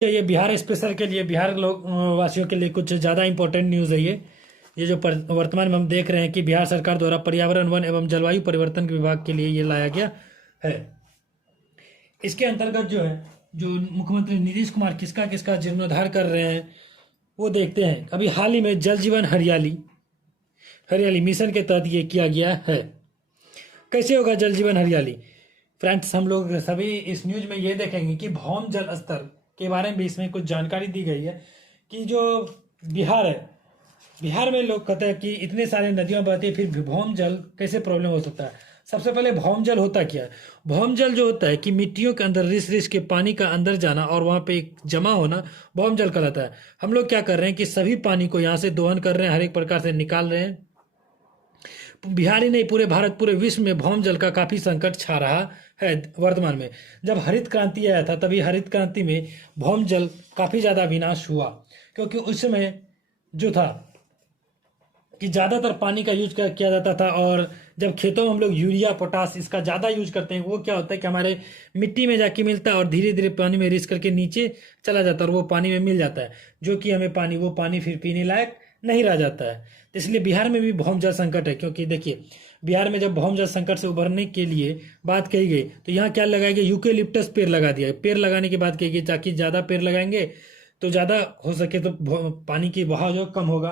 ये बिहार स्पेशल के लिए बिहार लोग वासियों के लिए कुछ ज़्यादा इंपॉर्टेंट न्यूज़ है ये जो वर्तमान में हम देख रहे हैं कि बिहार सरकार द्वारा पर्यावरण वन एवं जलवायु परिवर्तन के विभाग के लिए ये लाया गया है। इसके अंतर्गत जो है जो मुख्यमंत्री नीतीश कुमार किसका किसका जीर्णोद्धार कर रहे हैं वो देखते हैं। अभी हाल ही में जल जीवन हरियाली हरियाली मिशन के तहत ये किया गया है। कैसे होगा जल जीवन हरियाली? फ्रेंड्स, हम लोग सभी इस न्यूज में ये देखेंगे कि भौम जल स्तर के बारे में भी इसमें कुछ जानकारी दी गई है कि जो बिहार है, बिहार में लोग कहते हैं कि इतने सारे नदियां बहती है, फिर भी भौम जल कैसे प्रॉब्लम हो सकता है। सबसे पहले भौम जल होता क्या है? भौम जल जो होता है कि मिट्टियों के अंदर रिस रिस के पानी का अंदर जाना और वहां पे एक जमा होना भौम जल कहलाता है। हम लोग क्या कर रहे हैं कि सभी पानी को यहाँ से दोहन कर रहे हैं, हर एक प्रकार से निकाल रहे हैं। बिहार ही नहीं, पूरे भारत, पूरे विश्व में भौम जल का काफी संकट छा रहा है वर्तमान में। जब हरित क्रांति आया था तभी हरित क्रांति में भौम जल काफी ज्यादा विनाश हुआ, क्योंकि उस समय जो था कि ज़्यादातर पानी का यूज किया जाता था। और जब खेतों में हम लोग यूरिया पोटास इसका ज़्यादा यूज करते हैं, वो क्या होता है कि हमारे मिट्टी में जाके मिलता है और धीरे धीरे पानी में रिस करके नीचे चला जाता है और वो पानी में मिल जाता है, जो कि हमें वो पानी फिर पीने लायक नहीं रह जाता है। तो इसलिए बिहार में भी भौम जल संकट है। क्योंकि देखिए, बिहार में जब भौम जल संकट से उभरने के लिए बात कही गई तो यहाँ क्या लगाया गया? यूकेलिप्टस पेड़ लगा दिया। पेड़ लगाने की बात कही गई ताकि ज़्यादा पेड़ लगाएंगे तो ज़्यादा हो सके तो पानी की बहाव जो कम होगा,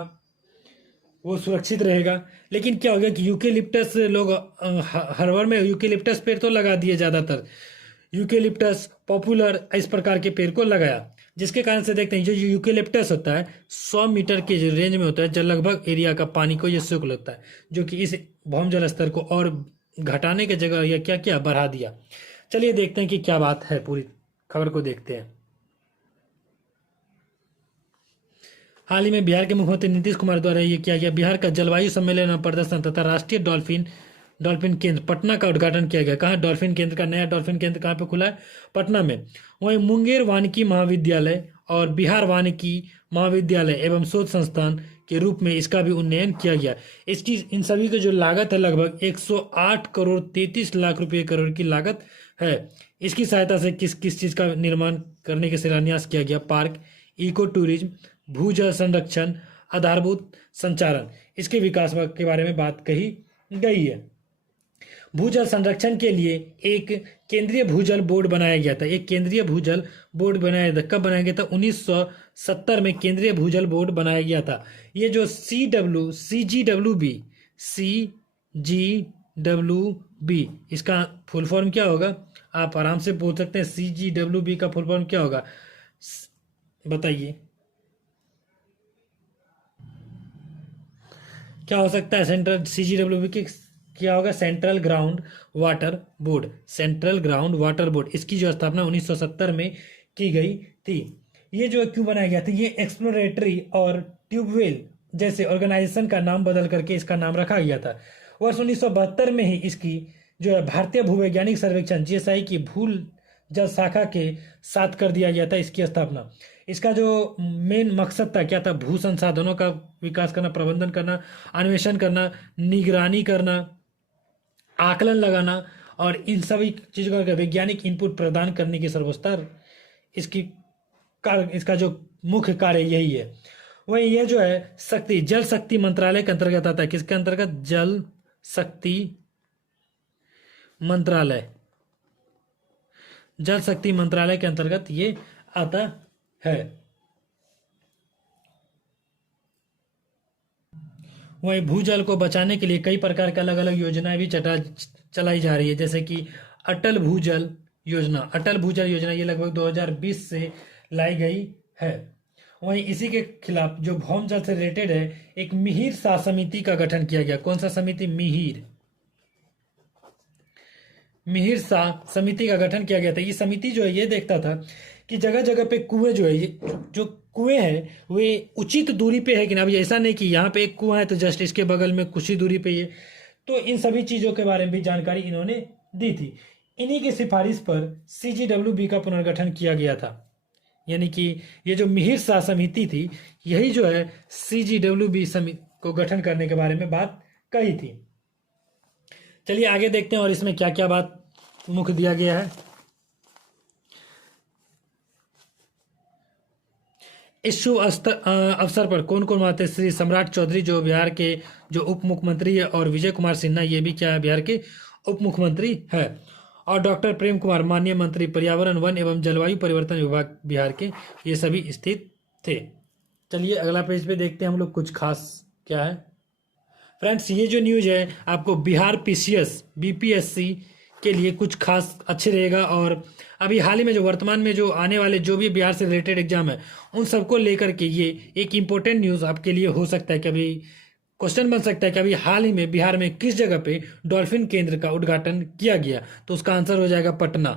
वो सुरक्षित रहेगा। लेकिन क्या हो गया कि यूकेलिप्टस लोग हर बार में यूकेलिप्टस पेड़ तो लगा दिए, ज़्यादातर यूकेलिप्टस पॉपुलर इस प्रकार के पेड़ को लगाया, जिसके कारण से देखते हैं जो यूकेलिप्टस होता है 100 मीटर के जो रेंज में होता है, जो लगभग एरिया का पानी को ये सोख लेता है, जो कि इस भौम जल स्तर को और घटाने की जगह यह क्या क्या बढ़ा दिया। चलिए देखते हैं कि क्या बात है, पूरी खबर को देखते हैं। हाल ही में बिहार के मुख्यमंत्री नीतीश कुमार द्वारा ये किया गया बिहार का जलवायु सम्मेलन और प्रदर्शन तथा राष्ट्रीय डॉल्फिन डॉल्फिन केंद्र पटना का उद्घाटन किया गया। कहाँ डॉल्फिन केंद्र का नया डॉल्फिन केंद्र कहाँ पे खुला है? पटना में। वहीं मुंगेर वानिकी महाविद्यालय और बिहार वानिकी महाविद्यालय एवं शोध संस्थान के रूप में इसका भी उन्नयन किया गया। इसकी इन सभी की जो लागत है लगभग 108 करोड़ 33 लाख रुपए करोड़ की लागत है। इसकी सहायता से किस किस चीज का निर्माण करने के शिलान्यास किया गया? पार्क, इको टूरिज्म, भूजल संरक्षण, आधारभूत संचालन, इसके विकास के बारे में बात कही गई है। भूजल संरक्षण के लिए एक केंद्रीय भूजल बोर्ड बनाया गया था। एक केंद्रीय भूजल बोर्ड बनाया था। कब बनाया गया था? 1970 में केंद्रीय भूजल बोर्ड बनाया गया था। ये जो CGWB इसका फुल फॉर्म क्या होगा? आप आराम से पूछ सकते हैं, CGWB का फुल फॉर्म क्या होगा, बताइए क्या हो सकता है? सेंट्रल CGWB की क्या होगा? Central ground water board. Central ground water board, इसकी जो स्थापना 1970 में की गई थी। ये जो क्यों बनाया गया था? ये एक्सप्लोरेटरी और ट्यूबवेल जैसे ऑर्गेनाइजेशन का नाम बदल करके इसका नाम रखा गया था। वर्ष 1972 में ही इसकी जो है भारतीय भूवैज्ञानिक सर्वेक्षण GSI की भूल जल शाखा के साथ कर दिया गया था इसकी स्थापना। इसका जो मेन मकसद था क्या था? भू संसाधनों का विकास करना, प्रबंधन करना, अन्वेषण करना, निगरानी करना, आकलन लगाना और इन सभी चीज़ों का वैज्ञानिक इनपुट प्रदान करने की सर्वोत्तर इसकी इसका जो मुख्य कार्य यही है। वही ये जो है शक्ति जल शक्ति मंत्रालय के अंतर्गत आता है। किसके अंतर्गत? जल शक्ति मंत्रालय। जल शक्ति मंत्रालय के अंतर्गत ये आता है। वहीं भूजल को बचाने के लिए कई प्रकार की अलग अलग योजनाएं भी चलाई जा रही है, जैसे कि अटल भूजल योजना। अटल भूजल योजना ये लगभग 2020 से लाई गई है। वहीं इसी के खिलाफ जो भौम जल से रिलेटेड है, एक मिहिर सा समिति का गठन किया गया। कौन सा समिति? मिहिर सा समिति का गठन किया गया था। ये समिति जो है ये देखता था कि जगह जगह पे कुएं जो है, जो कुएं हैं वे उचित दूरी पे है कि ना। अभी ऐसा नहीं कि यहाँ पे एक कुआं है तो जस्ट इसके बगल में कुछ ही दूरी पे ये, तो इन सभी चीजों के बारे में भी जानकारी इन्होंने दी थी। इन्हीं की सिफारिश पर CGWB का पुनर्गठन किया गया था। यानी कि ये जो मिहिर शाह समिति थी, यही जो है CGWB समिति को गठन करने के बारे में बात कही थी। चलिए आगे देखते हैं और इसमें क्या क्या बात मुख्य दिया गया है। इस शुभ अवसर पर कौन कौन आते हैं? श्री सम्राट चौधरी जो बिहार के जो उप मुख्यमंत्री है, और विजय कुमार सिन्हा ये भी क्या है, बिहार के उप मुख्यमंत्री है, और डॉक्टर प्रेम कुमार माननीय मंत्री पर्यावरण वन एवं जलवायु परिवर्तन विभाग बिहार के, ये सभी स्थित थे। चलिए अगला पेज पे देखते हैं हम लोग कुछ खास क्या है। फ्रेंड्स ये जो न्यूज है आपको बिहार पीसीएस बीपीएससी के लिए कुछ खास अच्छे रहेगा, और अभी हाल ही में जो वर्तमान में जो आने वाले जो भी बिहार से रिलेटेड एग्जाम है उन सबको लेकर के ये एक इम्पोर्टेंट न्यूज आपके लिए हो सकता है। कभी क्वेश्चन बन सकता है कि अभी हाल ही में बिहार में किस जगह पे डॉल्फिन केंद्र का उद्घाटन किया गया, तो उसका आंसर हो जाएगा पटना।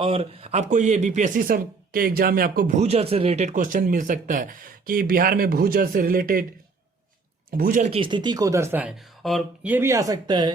और आपको ये बीपीएससी सब के एग्जाम में आपको भूजल से रिलेटेड क्वेश्चन मिल सकता है कि बिहार में भूजल से रिलेटेड भूजल की स्थिति को दर्शाएं, और ये भी आ सकता है